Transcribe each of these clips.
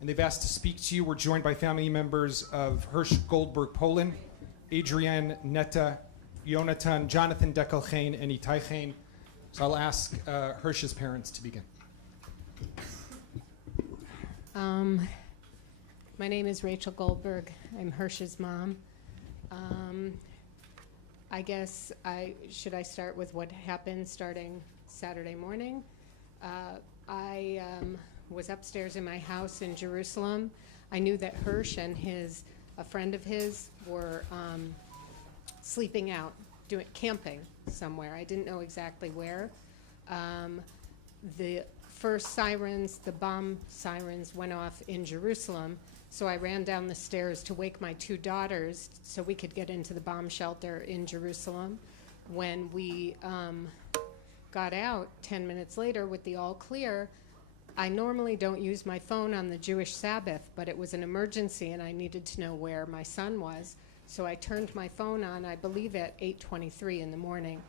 and they've asked to speak to you. We're joined by family members of Hirsch Goldberg, Poland, Adrienne, Netta, Jonathan, Jonathan Deckelchain, and Itai Chain. So I'll ask Hirsch's parents to begin. My name is Rachel Goldberg. I'm Hirsch's mom. I guess should I start with what happened starting Saturday morning? I was upstairs in my house in Jerusalem. I knew that Hirsch and a friend of his were sleeping out, camping somewhere. I didn't know exactly where. The first sirens, the bomb sirens, went off in Jerusalem, so I ran down the stairs to wake my two daughters so we could get into the bomb shelter in Jerusalem. When we got out 10 minutes later with the all clear, I normally don't use my phone on the Jewish Sabbath, but it was an emergency and I needed to know where my son was. So I turned my phone on, I believe at 8:23 in the morning.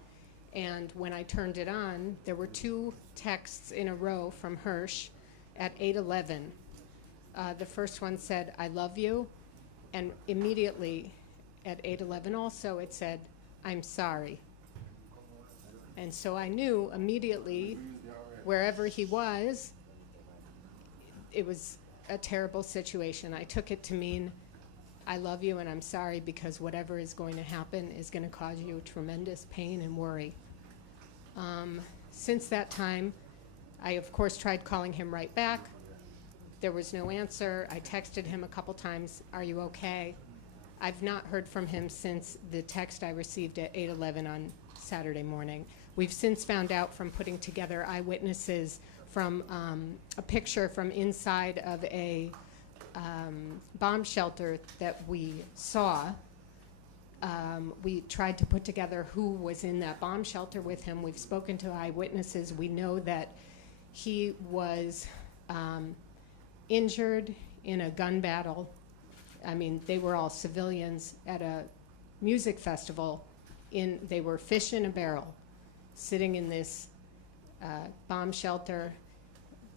And when I turned it on, there were two texts in a row from Hirsch at 8:11. The first one said, "I love you." And immediately at 8:11 also it said, "I'm sorry." And so I knew immediately wherever he was, it was a terrible situation. I took it to mean, I love you and I'm sorry because whatever is going to happen is going to cause you tremendous pain and worry. Since that time, I of course tried calling him right back. There was no answer. I texted him a couple times, "Are you okay?" I've not heard from him since the text I received at 8:11 on Saturday morning. We've since found out from putting together eyewitnesses from a picture from inside of a bomb shelter that we saw. We tried to put together who was in that bomb shelter with him. We've spoken to eyewitnesses. We know that he was injured in a gun battle. I mean, they were all civilians at a music festival. They were fish in a barrel, sitting in this bomb shelter.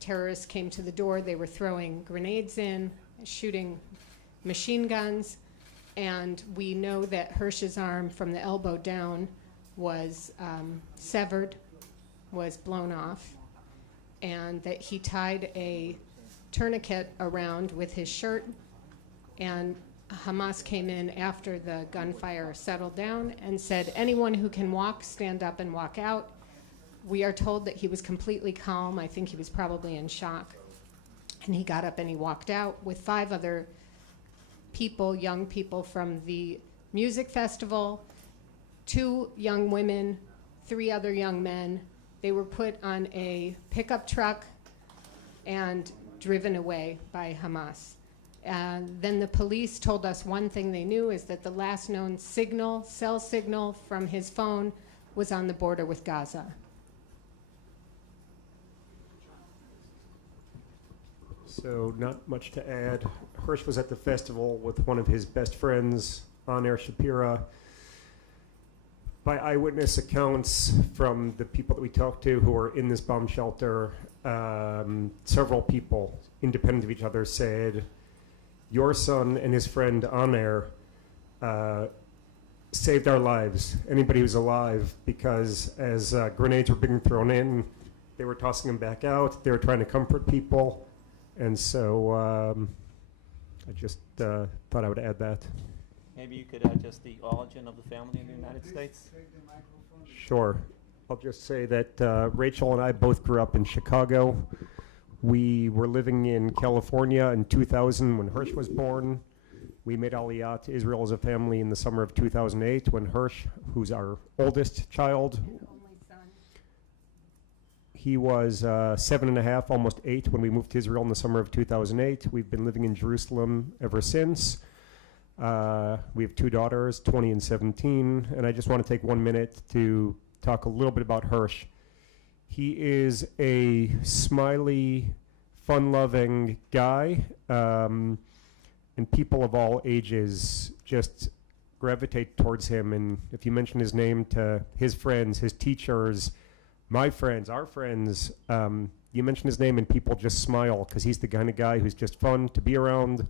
Terrorists came to the door. They were throwing grenades in, shooting machine guns. And we know that Hirsch's arm from the elbow down was severed, was blown off, and that he tied a tourniquet around with his shirt. And Hamas came in after the gunfire settled down and said, "Anyone who can walk, stand up and walk out." We are told that he was completely calm. I think he was probably in shock. And he got up and he walked out with 5 other people, young people from the music festival, 2 young women, 3 other young men. They were put on a pickup truck and driven away by Hamas. And then the police told us one thing they knew is that the last known cell signal from his phone was on the border with Gaza. So not much to add. Hirsch was at the festival with one of his best friends, Aner Shapira. By eyewitness accounts from the people that we talked to who were in this bomb shelter, several people, independent of each other, said, "Your son and his friend Aner saved our lives, anybody who's alive," because as grenades were being thrown in, they were tossing them back out. They were trying to comfort people. And so I just thought I would add that. Maybe you could add just the origin of the family in the United States? Sure. I'll just say that Rachel and I both grew up in Chicago. We were living in California in 2000 when Hirsch was born. We made Aliyah to Israel as a family in the summer of 2008 when Hirsch, who's our oldest child, he was 7.5, almost 8 when we moved to Israel in the summer of 2008. We've been living in Jerusalem ever since. We have 2 daughters, 20 and 17, and I just want to take 1 minute to talk a little bit about Hirsch. He is a smiley, fun-loving guy, and people of all ages just gravitate towards him. And if you mention his name to his friends, his teachers, my friends, our friends, you mention his name and people just smile because he's the kind of guy who's just fun to be around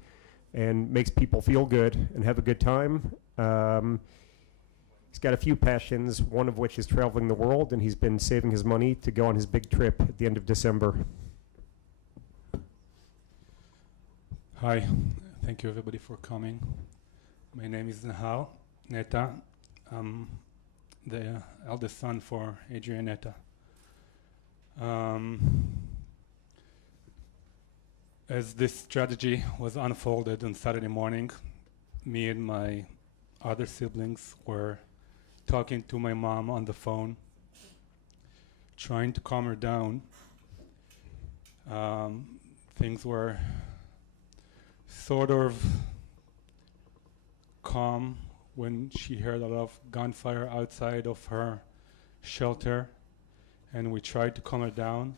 and makes people feel good and have a good time. He's got a few passions, one of which is traveling the world, and he's been saving his money to go on his big trip at the end of December. Hi, thank you everybody for coming. My name is Nahal Neta. I'm the eldest son for Adrian Neta. As this tragedy was unfolded on Saturday morning, me and my other siblings were talking to my mom on the phone, trying to calm her down. Things were sort of calm when she heard a lot of gunfire outside of her shelter, and we tried to calm her down.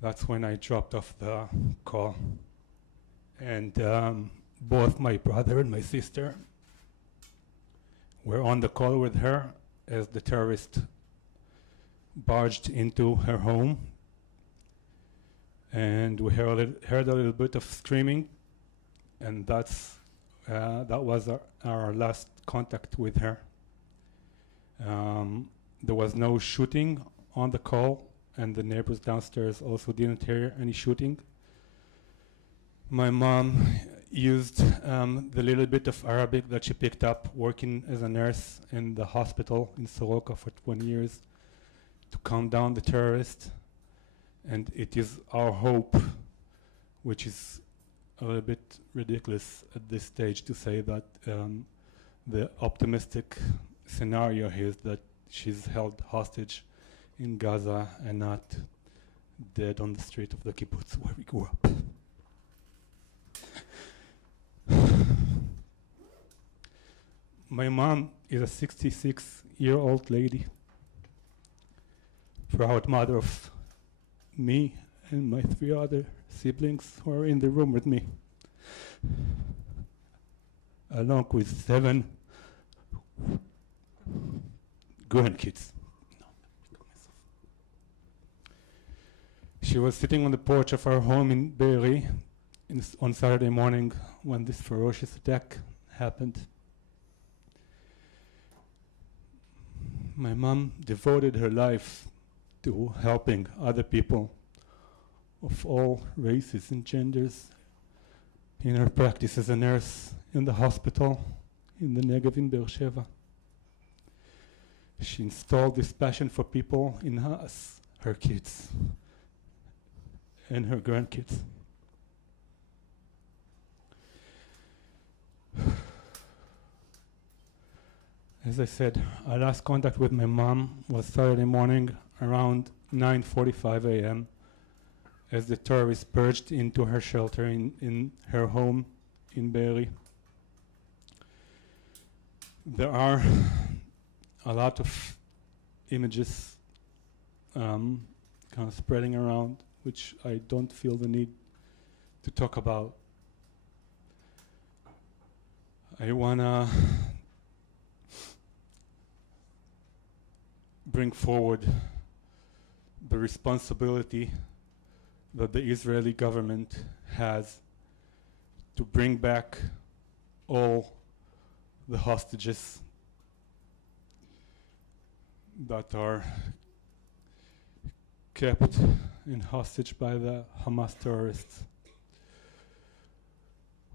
That's when I dropped off the call. And both my brother and my sister were on the call with her as the terrorist barged into her home. And we heard a little bit of screaming, and that was our last contact with her. There was no shooting on the call, and the neighbors downstairs also didn't hear any shooting. My mom used the little bit of Arabic that she picked up working as a nurse in the hospital in Soroka for 20 years to calm down the terrorist. And it is our hope, which is a little bit ridiculous at this stage to say that the optimistic scenario here is that she's held hostage in Gaza and not dead on the street of the Kibbutz where we grew up. My mom is a 66-year-old lady, proud mother of me and my 3 other siblings who are in the room with me, along with 7 grandkids. She was sitting on the porch of our home in Be'eri on Saturday morning when this ferocious attack happened. My mom devoted her life to helping other people of all races and genders in her practice as a nurse in the hospital in the Negev in Be'er Sheva. She installed this passion for people in us, her kids, and her grandkids. As I said, our last contact with my mom was Saturday morning around 9:45 a.m. as the terrorists burst into her shelter in her home in Be'eri. There are a lot of images kind of spreading around, which I don't feel the need to talk about. I wanna bring forward the responsibility that the Israeli government has to bring back all the hostages that are kept in hostage by the Hamas terrorists.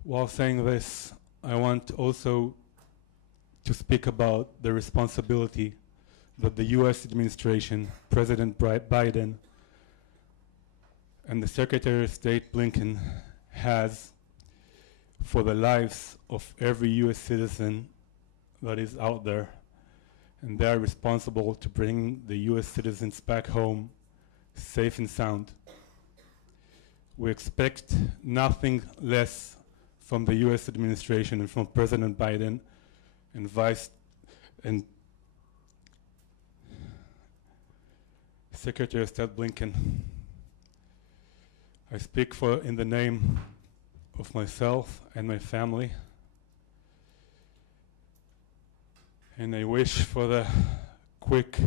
While saying this, I want also to speak about the responsibility that the US administration, President Biden, and the Secretary of State Blinken has for the lives of every US citizen that is out there. And they are responsible to bring the US citizens back home safe and sound. We expect nothing less from the US administration and from President Biden and Secretary of State Blinken. I speak in the name of myself and my family, and I wish for the quick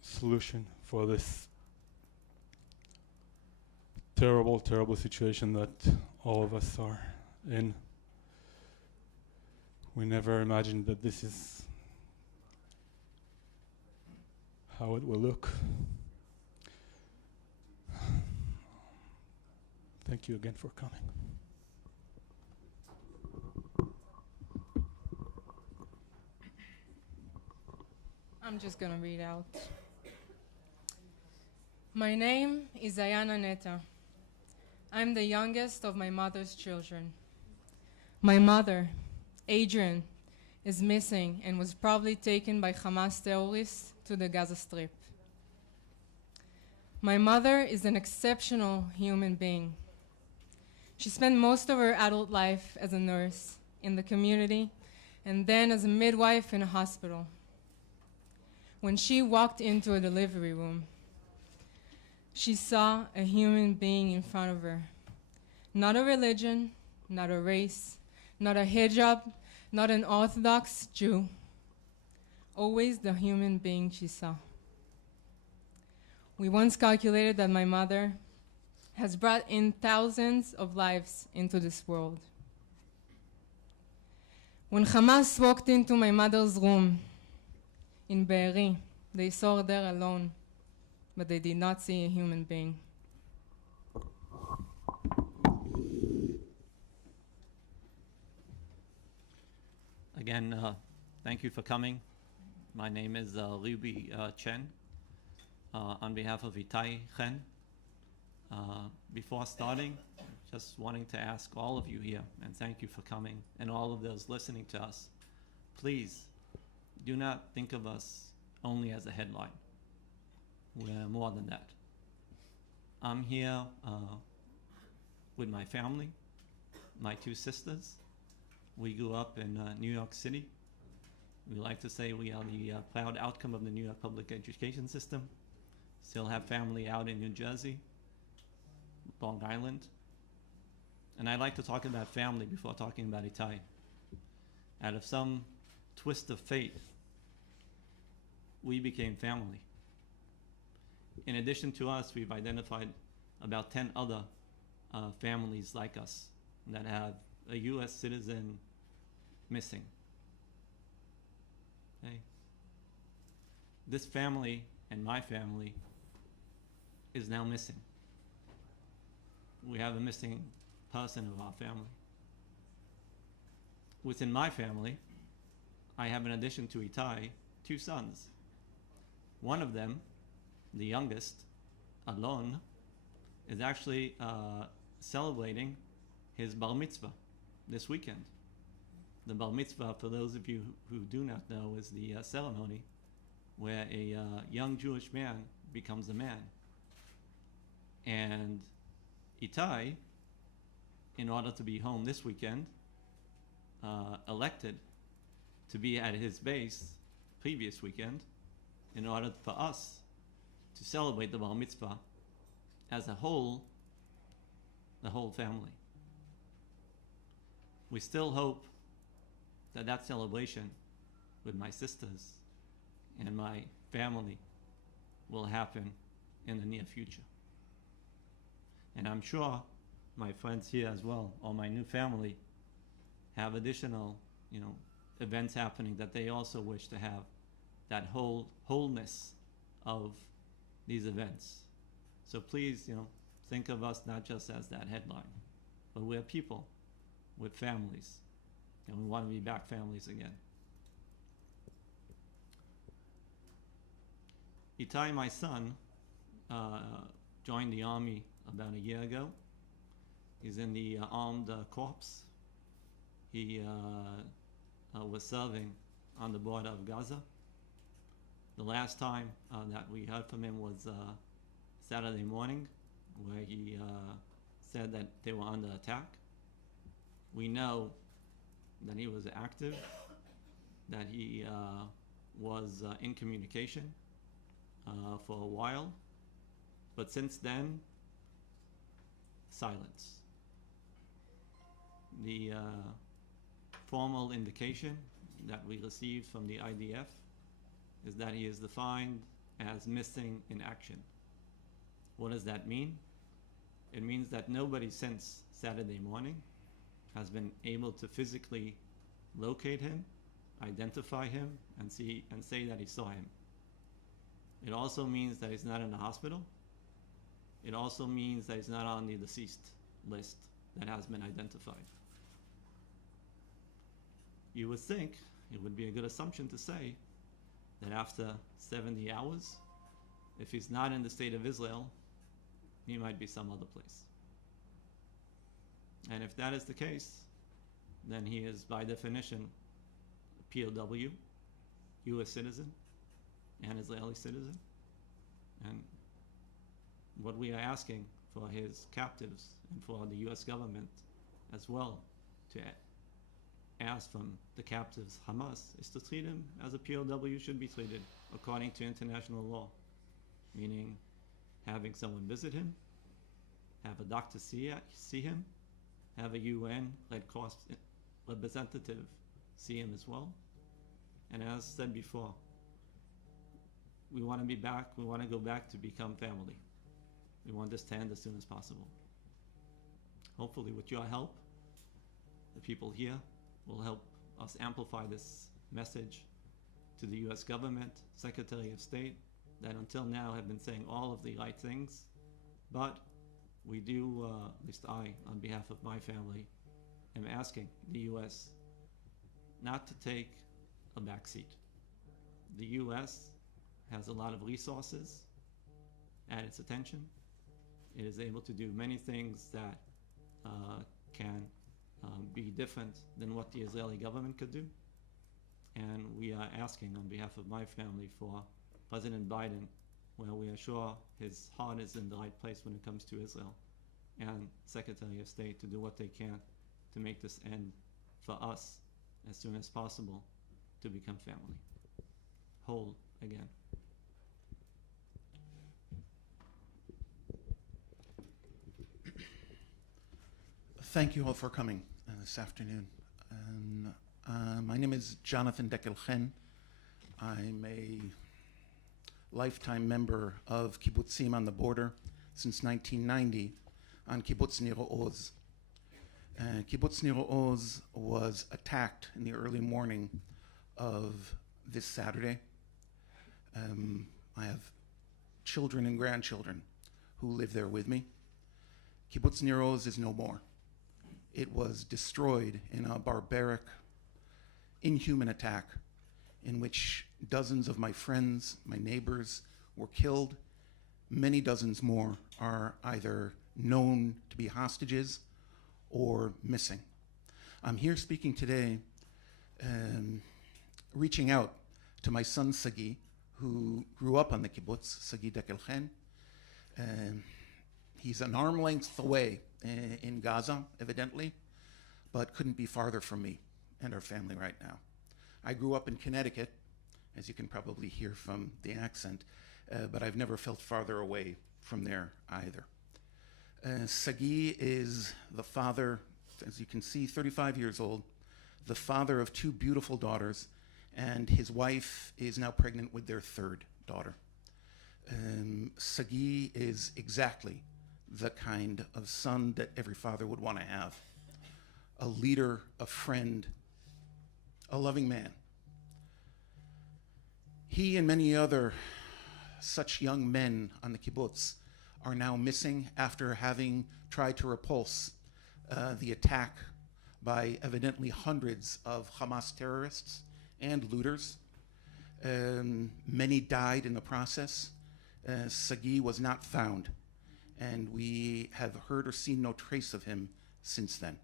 solution for this terrible, terrible situation that all of us are in. We never imagined that this is how it will look. Thank you again for coming. I'm just gonna read out. My name is Ayana Neta. I'm the youngest of my mother's children. My mother, Adrian, is missing and was probably taken by Hamas terrorists to the Gaza Strip. My mother is an exceptional human being. She spent most of her adult life as a nurse in the community and then as a midwife in a hospital. When she walked into a delivery room, she saw a human being in front of her. Not a religion, not a race, not a hijab, not an Orthodox Jew. Always the human being she saw. We once calculated that my mother has brought in thousands of lives into this world. When Hamas walked into my mother's room in Be'eri, they saw her there alone, but they did not see a human being. Again, thank you for coming. My name is Liubi Chen. On behalf of Itai Chen, before starting, just wanting to ask all of you here, and thank you for coming, and all of those listening to us, please do not think of us only as a headline. We're more than that. I'm here with my family, my two sisters. We grew up in New York City. We like to say we are the proud outcome of the New York public education system. Still have family out in New Jersey, Long Island. And I like to talk about family before talking about Itai. Out of some twist of fate, we became family. In addition to us, we've identified about 10 other families like us that have a US citizen missing. Okay? This family and my family is now missing. We have a missing person of our family. Within my family, I have, in addition to Itai, 2 sons. One of them, the youngest, Alon, is actually celebrating his bar mitzvah this weekend. The bar mitzvah, for those of you who do not know, is the ceremony where a young Jewish man becomes a man. And Itai, in order to be home this weekend, elected to be at his base previous weekend in order for us to celebrate the bar mitzvah as a whole, the whole family. We still hope that that celebration with my sisters and my family will happen in the near future. And I'm sure my friends here as well, or my new family, have additional, events happening that they also wish to have that wholeness of these events. So please, think of us not just as that headline, but we're people with families, and we want to be back families again. Itai, my son, joined the army about a year ago. He's in the armed corps. He was serving on the border of Gaza. The last time that we heard from him was Saturday morning, where he said that they were under attack. We know that he was active, that he was in communication for a while, but since then, silence. The formal indication that we received from the IDF is that he is defined as missing in action. What does that mean? It means that nobody since Saturday morning has been able to physically locate him, identify him, and say that he saw him. It also means that he's not in the hospital. It also means that he's not on the deceased list that has been identified. You would think it would be a good assumption to say that after 70 hours, if he's not in the state of Israel, he might be some other place. And if that is the case, then he is by definition a POW, US citizen, and Israeli citizen. And what we are asking for his captives and for the US government as well to ask from the captives Hamas is to treat him as a POW should be treated according to international law, meaning having someone visit him, have a doctor see him, have a UN Red Cross representative see him as well. And as said before, we want to be back, we want to go back to become family. We want this to end as soon as possible. Hopefully with your help, the people here will help us amplify this message to the US government, Secretary of State, that until now have been saying all of the right things, but we do, at least I, on behalf of my family, am asking the US not to take a back seat. The US has a lot of resources at its attention. It is able to do many things that can be different than what the Israeli government could do. And we are asking on behalf of my family for President Biden, where we are sure his heart is in the right place when it comes to Israel, and Secretary of State to do what they can to make this end for us as soon as possible to become family, whole again. Thank you all for coming this afternoon. My name is Jonathan Deckel-Chen. I'm a lifetime member of Kibbutzim on the border since 1990 on Kibbutz Nir Oz. Kibbutz Nir Oz was attacked in the early morning of this Saturday. I have children and grandchildren who live there with me. Kibbutz Nir Oz is no more. It was destroyed in a barbaric, inhuman attack in which dozens of my friends, my neighbors, were killed. Many dozens more are either known to be hostages or missing. I'm here speaking today, reaching out to my son Sagi, who grew up on the kibbutz, Sagi Deckel-Chen. He's an arm length away in Gaza, evidently, but couldn't be farther from me and our family right now. I grew up in Connecticut, as you can probably hear from the accent, but I've never felt farther away from there either. Sagi is the father, as you can see, 35 years old, the father of two beautiful daughters, and his wife is now pregnant with their third daughter. Sagi is exactly the kind of son that every father would want to have. A leader, a friend, a loving man. He and many other such young men on the kibbutz are now missing after having tried to repulse the attack by evidently hundreds of Hamas terrorists and looters. Many died in the process. Sagi was not found, and we have heard or seen no trace of him since then.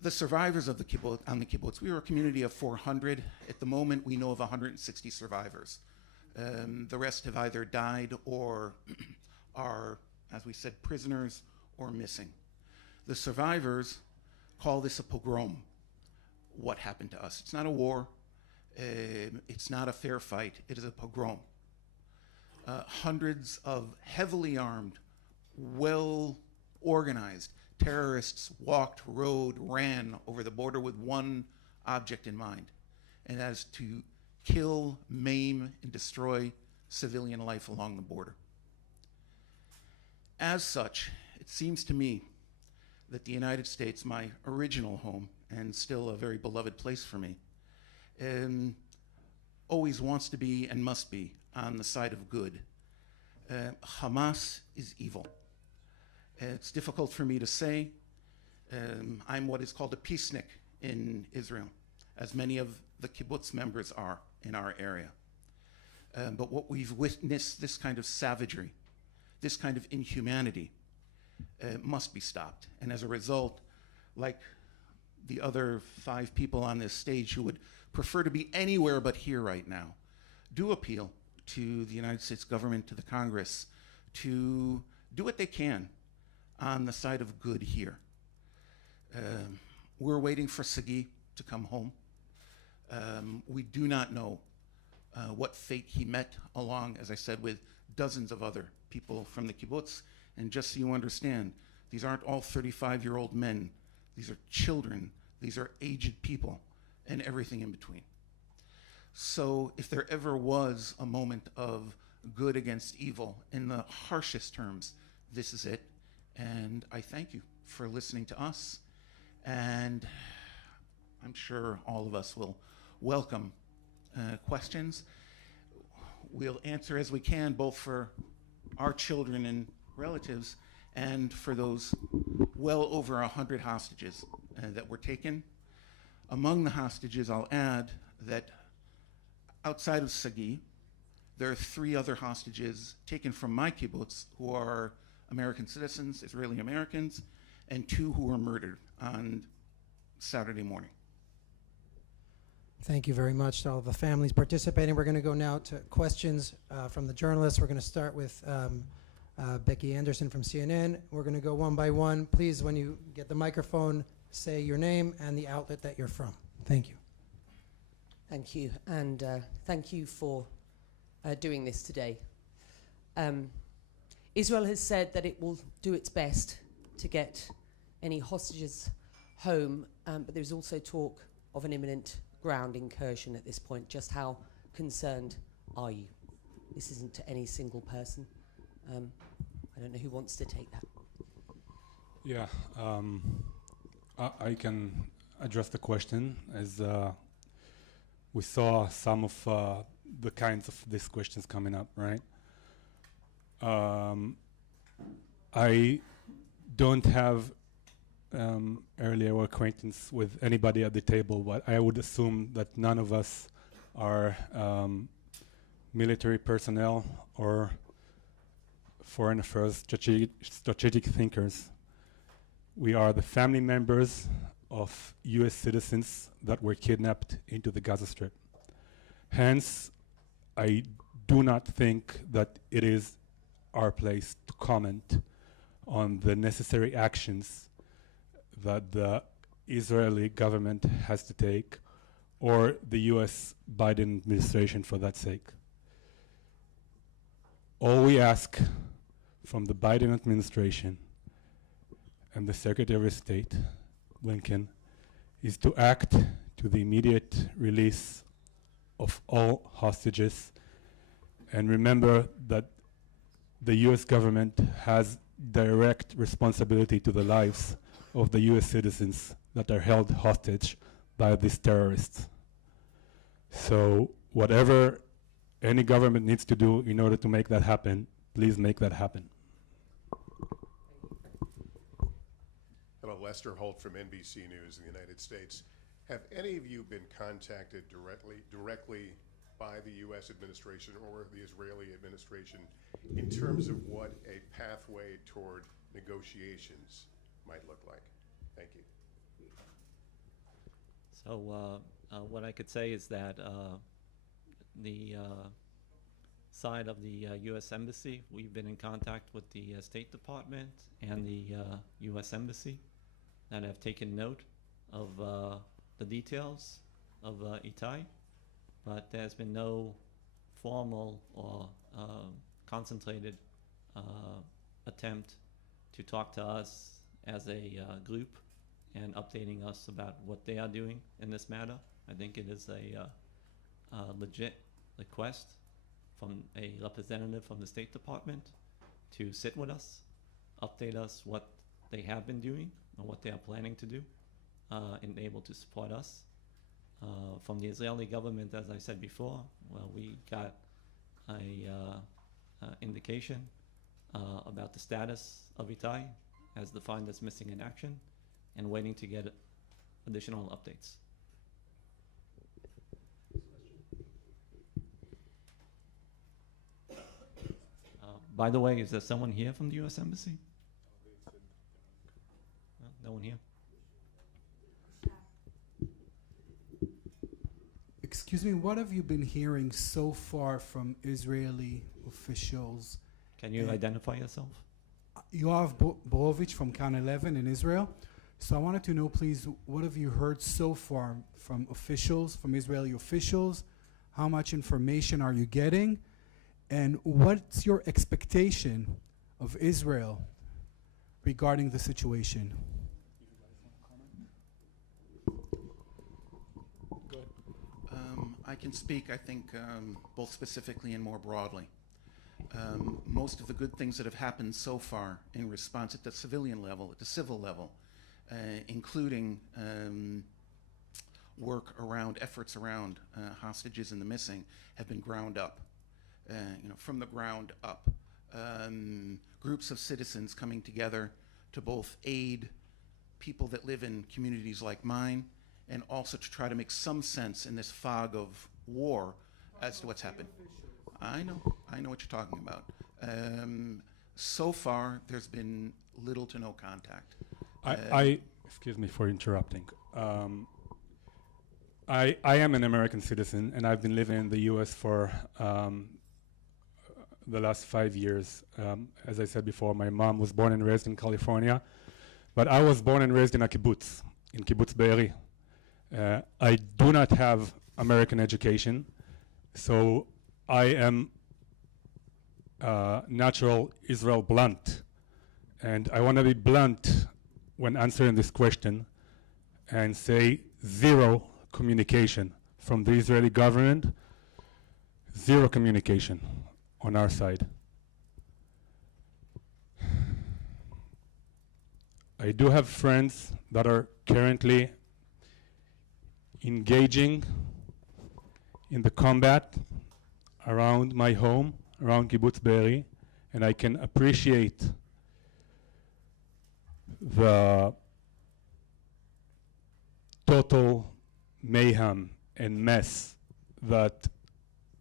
The survivors of the kibbutz, on the kibbutz, we were a community of 400. At the moment, we know of 160 survivors. The rest have either died or are, as we said, prisoners or missing. The survivors call this a pogrom, what happened to us. It's not a war. It's not a fair fight. It is a pogrom. Hundreds of heavily armed, well-organized terrorists walked, rode, ran over the border with one object in mind, and that is to kill, maim, and destroy civilian life along the border. As such, it seems to me that the United States, my original home, and still a very beloved place for me, always wants to be and must be on the side of good. Hamas is evil. It's difficult for me to say. I'm what is called a peacenik in Israel, as many of the kibbutz members are in our area. But what we've witnessed, this kind of savagery, this kind of inhumanity, must be stopped. And as a result, like the other 5 people on this stage who would prefer to be anywhere but here right now, do appeal to the United States government, to the Congress, to do what they can on the side of good here. We're waiting for Sagi to come home. We do not know what fate he met along, as I said, with dozens of other people from the kibbutz. And just so you understand, these aren't all 35-year-old men. These are children. These are aged people, and everything in between. So if there ever was a moment of good against evil, in the harshest terms, this is it. And I thank you for listening to us. And I'm sure all of us will welcome questions. We'll answer as we can, both for our children and relatives and for those well over 100 hostages that were taken. Among the hostages, I'll add that outside of Sagi, there are 3 other hostages taken from my kibbutz who are American citizens, Israeli Americans, and 2 who were murdered on Saturday morning. Thank you very much to all the families participating. We're going to go now to questions from the journalists. We're going to start with Becky Anderson from CNN. We're going to go one by one. Please, when you get the microphone, say your name and the outlet that you're from. Thank you. Thank you, and thank you for doing this today. Israel has said that it will do its best to get any hostages home, but there's also talk of an imminent ground incursion at this point. Just how concerned are you? This isn't to any single person. I don't know who wants to take that. Yeah, I can address the question. As we saw some of the kinds of these questions coming up, right? I don't have earlier acquaintance with anybody at the table, but I would assume that none of us are military personnel or foreign affairs strategic thinkers. We are the family members of US citizens that were kidnapped into the Gaza Strip. Hence, I do not think that it is our place to comment on the necessary actions that the Israeli government has to take, or the US Biden administration for that sake. All we ask from the Biden administration and the Secretary of State, Blinken, is to act to the immediate release of all hostages. And remember that the US government has direct responsibility to the lives of the US citizens that are held hostage by these terrorists. So whatever any government needs to do in order to make that happen, please make that happen. Hello, Lester Holt from NBC News in the United States. Have any of you been contacted directly by the U.S. administration or the Israeli administration in terms of what a pathway toward negotiations might look like? Thank you. So what I could say is that the side of the U.S. Embassy, we've been in contact with the State Department and the U.S. Embassy that have taken note of the details of Itai, but there's been no formal or concentrated attempt to talk to us as a group and updating us about what they are doing in this matter. I think it is a legit request from a representative from the State Department to sit with us, update us what they have been doing and what they are planning to do, and able to support us. From the Israeli government, as I said before, well, we got a indication about the status of Itai as defined as missing in action, and waiting to get additional updates. By the way, is there someone here from the U.S. Embassy? No one here? Excuse me, what have you been hearing so far from Israeli officials? Can you identify yourself? Yoav Borovich from Kan 11 in Israel. So I wanted to know, please, what have you heard so far from officials, from Israeli officials? How much information are you getting? And what's your expectation of Israel regarding the situation? I can speak, I think, both specifically and more broadly. Most of the good things that have happened so far in response at the civilian level, at the civil level, including work around, efforts around hostages and the missing, have been ground up, from the ground up. Groups of citizens coming together to both aid people that live in communities like mine, and also to try to make some sense in this fog of war as to what's happened. I know what you're talking about. So far, there's been little to no contact. Excuse me for interrupting. I am an American citizen, and I've been living in the U.S. for the last 5 years. As I said before, my mom was born and raised in California, but I was born and raised in a kibbutz, in Kibbutz Be'eri. I do not have American education, so I am natural Israel blunt. And I want to be blunt when answering this question and say zero communication from the Israeli government, zero communication on our side. I do have friends that are currently engaging in the combat around my home, around Kibbutz Be'eri, and I can appreciate the total mayhem and mess that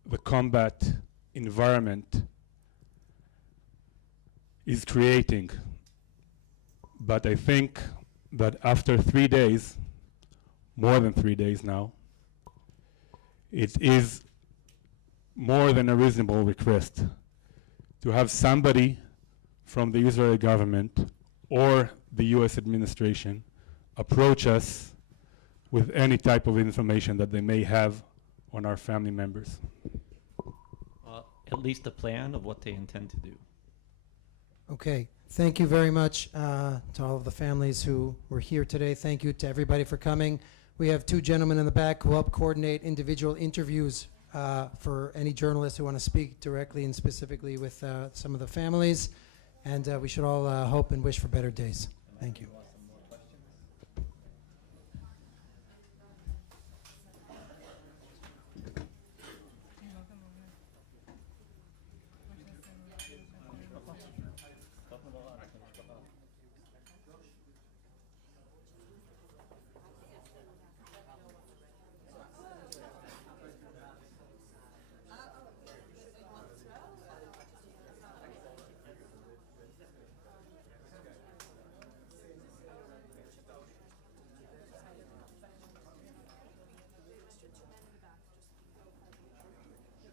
the combat environment is creating. But I think that after 3 days, more than 3 days now, it is more than a reasonable request to have somebody from the Israeli government or the US administration approach us with any type of information that they may have on our family members. At least a plan of what they intend to do. Okay, thank you very much to all of the families who were here today. Thank you to everybody for coming. We have two gentlemen in the back who help coordinate individual interviews for any journalists who want to speak directly and specifically with some of the families. And we should all hope and wish for better days. Thank you.